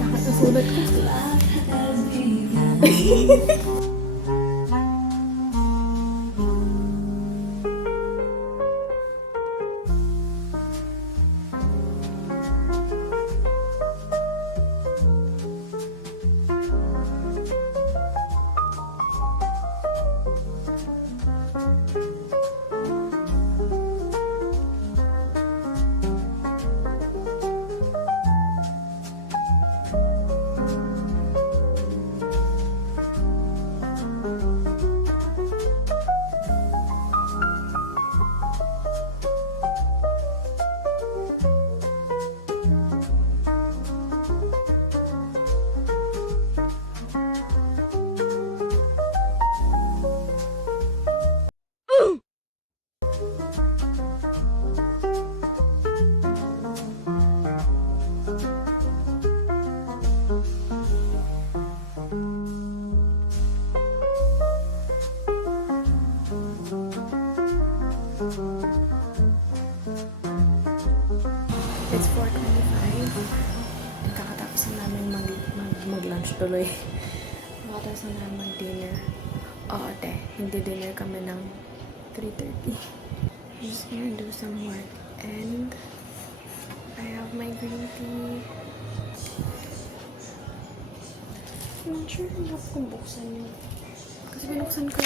Nakasulat ko. It's 4:25. Kakatapos na namin mag-lunch tuloy. Kakatapos na namin mag-dinner. Oo, te. Hindi dinner kami ng 3:30. I'm just gonna do some work. And I have my green tea. I'm not sure kung buksan yun. Kasi binuksan ko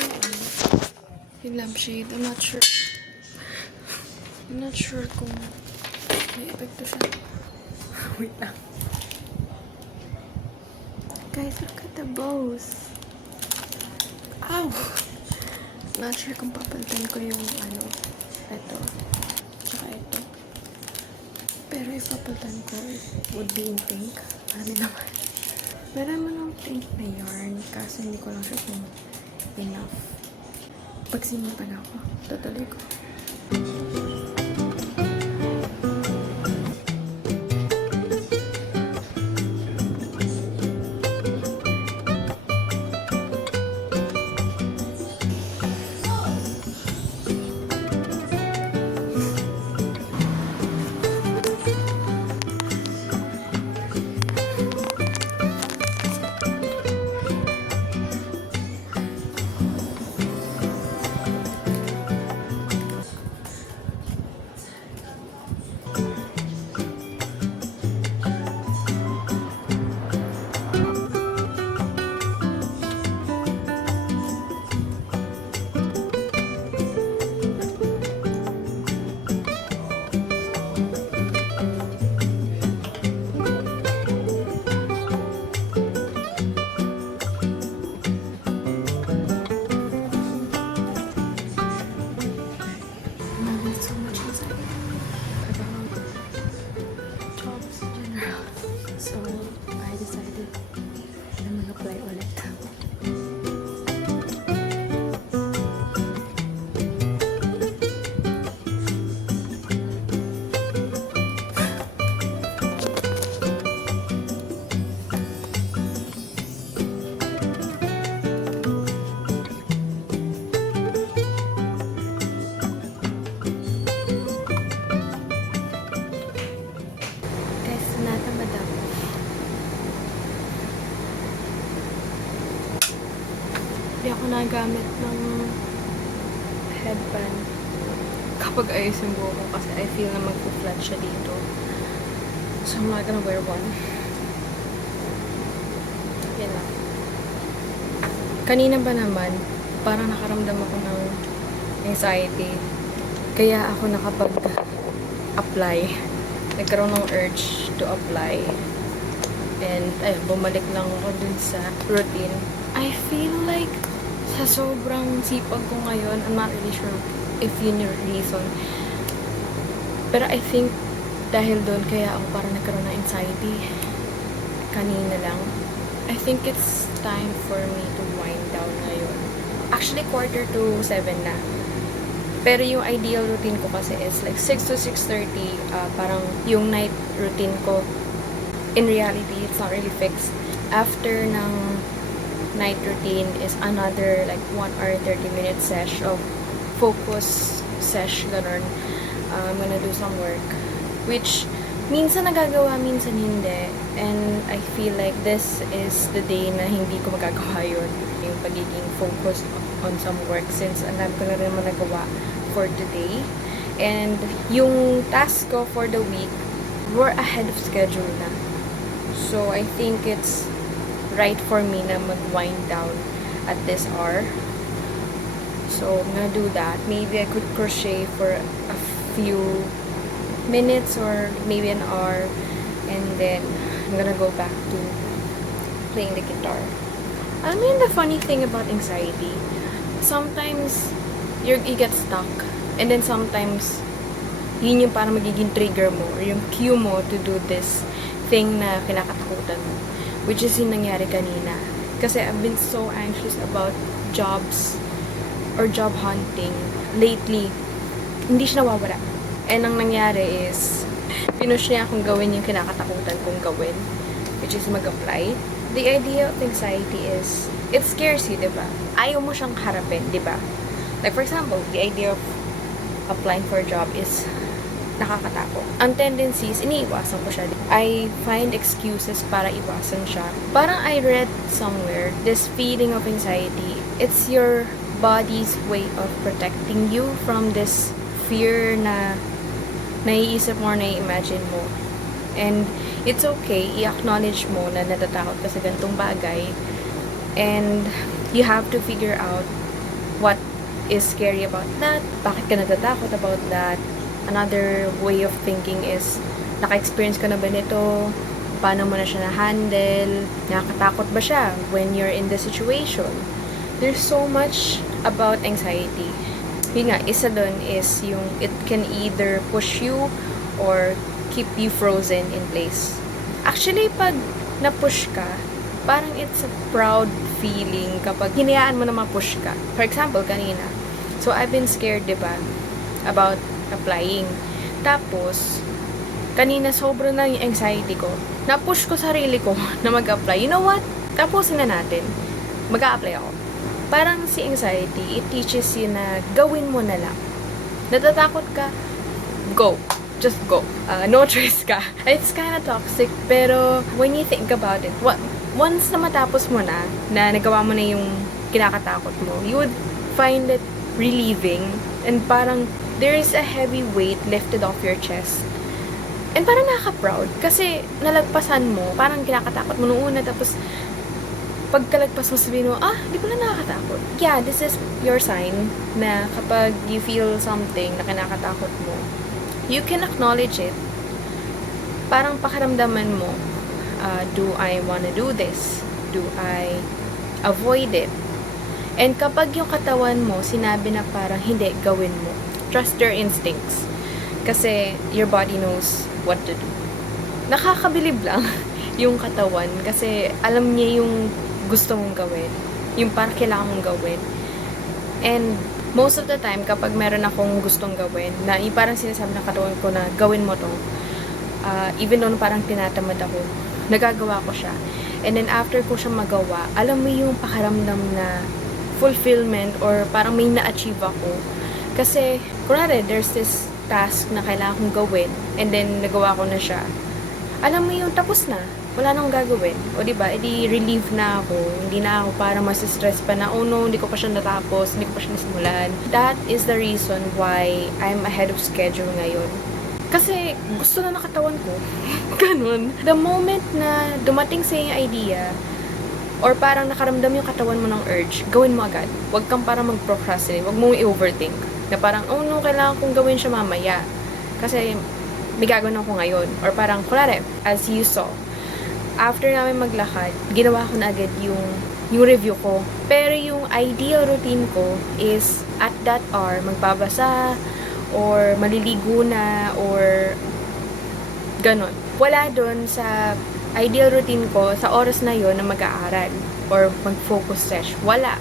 yung lampshade. I'm not sure kung may epekto siya. Wait lang. Guys, look at the bows. Ow! Not sure kung papalitan ko yung ito. Tsaka ito. Pero if papalitan ko, it would be in pink. Ano naman. Meron mo ng pink na yarn. Kaso hindi ko lang siya kung enough. Pag simutan ako, tutuloy ko. Hindi ako nagamit ng headband kapag ayos yung buhok ko kasi I feel na mag-flat siya dito. So I'm not gonna wear one. Kanina ba naman, parang nakaramdam ako ng anxiety. Kaya ako nakapag-apply. Nagkaroon ng urge to apply. And, ayun, bumalik lang ako dun sa routine. I feel like, sa sobrang sipag ko ngayon, I'm not really sure if yun yung reason. Pero I think, dahil doon, kaya ako parang nagkaroon ng anxiety. Kanina lang. I think it's time for me to wind down ngayon. Actually, 6:45 na. Pero yung ideal routine ko kasi is like 6 to 6:30, parang yung night routine ko. In reality, it's not really fixed. After ng night routine is another like 1 hour 30 minute sesh of focus sesh, ganun. I'm gonna do some work. Which, minsan nagagawa, minsan hindi. And I feel like this is the day na hindi ko magagawa yun. Yung pagiging focused on some work since alam ko na rin naman nagawa for today. And yung task ko for the week, we're ahead of schedule na. So, I think it's right for me na mag-wind down at this hour. So, I'm gonna do that. Maybe I could crochet for a few minutes or maybe an hour, and then I'm gonna go back to playing the guitar. I mean, the funny thing about anxiety, sometimes you get stuck, and then sometimes yun yung parang magiging trigger mo or yung cue mo to do this thing na kinakatakutan mo, which is yung nangyari kanina. Kasi I've been so anxious about jobs or job hunting lately. Hindi siya nawawala. And ang nangyari is, pinush niya akong gawin yung kinakatakutan kong gawin, which is mag-apply. The idea of anxiety is, it scares you, diba? Ayaw mo siyang harapin, diba? Like, for example, the idea of applying for a job is nakakatakot. Ang tendency is, iniiwasan ko siya. I find excuses para iwasan siya. Parang I read somewhere, this feeling of anxiety, it's your body's way of protecting you from this fear na naiisip mo or nai-imagine mo. And it's okay, i-acknowledge mo na natatakot ka sa ganitong bagay. And you have to figure out what is scary about that, bakit ka natatakot about that. Another way of thinking is, naka-experience ka na ba nito? Paano mo na siya na-handle? Nakakatakot ba siya when you're in the situation? There's so much about anxiety. Yun nga, isa dun is yung it can either push you or keep you frozen in place. Actually, pag na-push ka, parang it's a proud feeling kapag hinayaan mo na ma-push ka. For example, kanina. So, I've been scared, diba? About applying. Tapos, kanina sobrang na yung anxiety ko. Na-push ko sarili ko na mag-apply. You know what? Tapusin na natin. Mag-a-apply ako. Parang si anxiety, it teaches you na gawin mo na lang. Natatakot ka? Go. Just go. No choice ka. It's kind of toxic, pero when you think about it, once na matapos mo na nagawa mo na yung kinakatakot mo, you would find it relieving, and parang there is a heavy weight lifted off your chest. And parang nakaka-proud, kasi nalagpasan mo, parang kinakatakot mo noong una, tapos pagkalagpas mo sabihin mo, di pala nakakatakot. Yeah, this is your sign na kapag you feel something na kinakatakot mo, you can acknowledge it. Parang pakiramdaman mo, do I wanna do this? Do I avoid it? And kapag yung katawan mo, sinabi na parang hindi, gawin mo. Trust your instincts. Kasi your body knows what to do. Nakakabilib lang yung katawan kasi alam niya yung gusto mong gawin. Yung parang kailangan mong gawin. And most of the time, kapag meron akong gustong gawin, na yung parang sinasabi ng katawan ko na gawin mo to, even though parang tinatamad ako, nagagawa ko siya. And then after ko siya magawa, alam mo yung pakiramdam na fulfillment or parang may na-achieve ako. Kasi, kunwari, there's this task na kailangan kong gawin, and then nagawa ko na siya. Alam mo yung tapos na, wala nang gagawin. O diba, edi relieve na ako. Hindi na ako para masistress pa na, oh no, hindi ko pa siya natapos, hindi ko pa siya nasimulan. That is the reason why I'm ahead of schedule ngayon. Kasi gusto na nakatawan ko. Ganun. The moment na dumating sa yung idea, or parang nakaramdam yung katawan mo ng urge, gawin mo agad. Huwag kang parang mag-procrastinate. Huwag mong i-overthink. Na parang, oh no, kailangan kong gawin siya mamaya. Kasi, may gagawin ako ngayon. Or parang, kunwari, as you saw, after namin maglakad, ginawa ko na agad yung review ko. Pero yung ideal routine ko is, at that hour, magbabasa, or maliligo na, or ganon. Wala doon sa ideal routine ko sa oras na yon na mag-aaral or mag-focus sesh. Wala.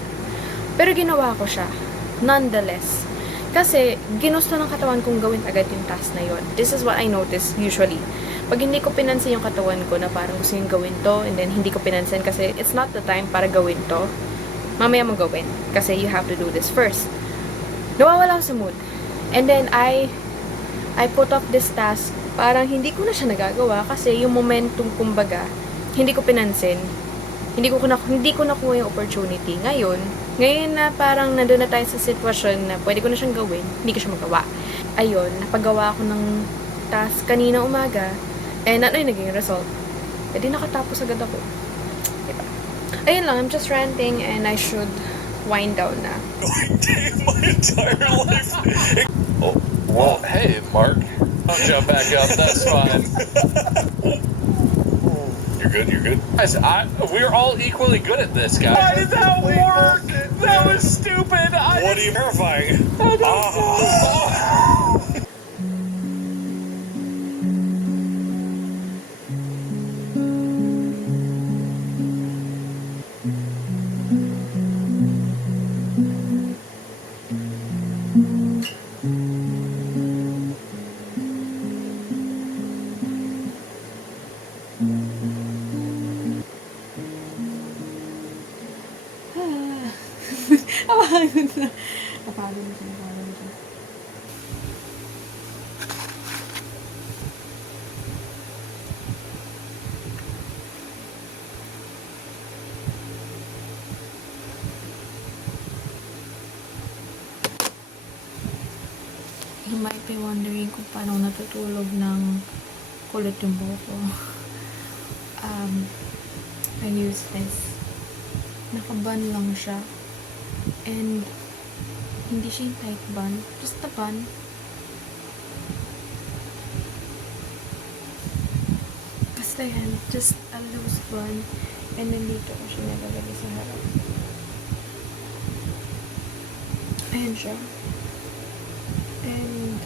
Pero ginawa ko siya. Nonetheless. Kasi, ginusto ng katawan kong gawin agad yung task na yon. This is what I notice usually. Pag hindi ko pinansin yung katawan ko na parang gusto yung gawin to, and then hindi ko pinansin kasi it's not the time para gawin to, mamaya mo gawin. Kasi you have to do this first. Nawawala ako sa mood. And then, I put off this task. Parang hindi ko na siya nagagawa kasi yung momentum, kumbaga, hindi ko pinansin. Hindi ko nakuha yung opportunity. Ngayon na parang nandun na tayo sa sitwasyon na pwede ko na siyang gawin, hindi ko siya magawa. Ayun, napagawa ko ng task kanina umaga, and ano yung naging result? E di nakatapos agad ako. Diba? Ayun lang, I'm just ranting and I should wind down na. My entire life. Oh, well, hey, Mark. I'll jump back up. That's fine. You're good. Guys, we're all equally good at this, guys. Why did that work? That was stupid. What are you verifying? I don't know. Napagod na siya. You might be wondering kung paano natutulog ng kulot yung buhok ko. I use this. Naka-bun lang siya. And hindi siya yung tight bun. Just a bun. Basta yan. Just a loose bun. And then dito ko siya nalalagay sa harap. Ayan siya. And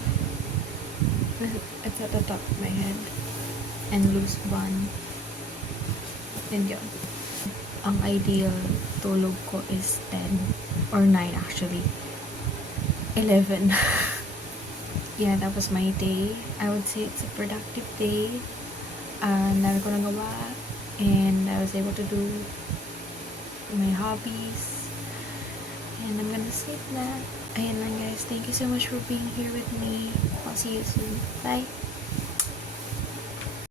it's at the top of my head. And loose bun. And yun. Ang ideal tulog ko is 10 or 9 actually. 11. Yeah, that was my day. I would say it's a productive day. Dami ko nagawa. And I was able to do my hobbies. And I'm gonna sleep na. Ayan lang guys. Thank you so much for being here with me. I'll see you soon. Bye!